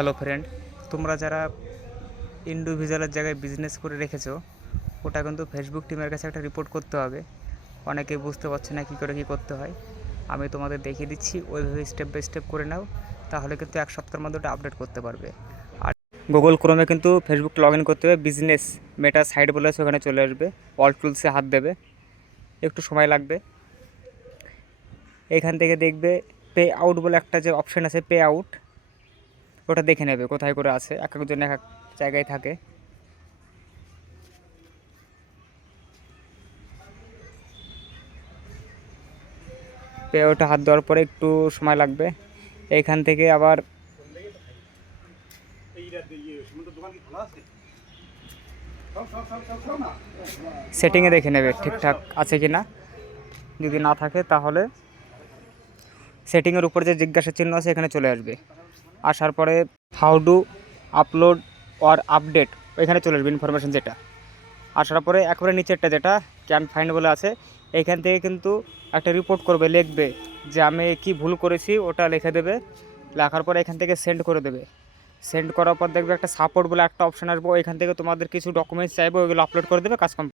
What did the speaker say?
Hello friend তোমরা যারা ইন্ডিভিজুয়ালের জায়গায় বিজনেস করে রেখেছো, ওটা কিন্তু ফেসবুক টিমের কাছে একটা রিপোর্ট করতে হবে। অনেকে বুঝতে পারছে না কী করে কী করতে হয়। আমি তোমাদের দেখিয়ে দিচ্ছি, ওইভাবে স্টেপ বাই স্টেপ করে নাও, তাহলে কিন্তু এক সপ্তাহের মধ্যে ওটা আপডেট করতে পারবে। আর গুগল ক্রোমে কিন্তু ফেসবুক লগ ইন করতে হবে বিজনেস মেটা সাইট বলে আছে, ওখানে চলে আসবে। অল টুলসে হাত দেবে, একটু সময় লাগবে। এখান থেকে দেখবে পে আউট বলে একটা যে অপশান আছে পে আউট ওটা দেখে নেবে কোথায় করে আছে, এক একজন এক এক জায়গায় থাকে। ওটা হাত দেওয়ার পরে একটু সময় লাগবে। এইখান থেকে আবার সেটিংয়ে দেখে নেবে ঠিকঠাক আছে কি না যদি না থাকে তাহলে সেটিংয়ের উপর যে জিজ্ঞাসা চিহ্ন আছে এখানে চলে আসবে। আসার পরে how do upload or update ওইখানে চলে আসবে ইনফরমেশন যেটা। আসার পরে একেবারে নিচেরটা যেটা ক্যান ফাইন্ড বলে আছে এইখান থেকে কিন্তু একটা রিপোর্ট করবে, লিখবে যে আমি কি ভুল করেছি, ওটা লিখে দেবে, লেখার পরে এখান থেকে সেন্ড করে দেবে। সেন্ড করার পর দেখবে একটা সাপোর্ট বলে একটা অপশান আসবে, ওইখান থেকে তোমাদের কিছু ডকুমেন্টস চাইবে, ওইগুলো আপলোড করে দেবে, কাজ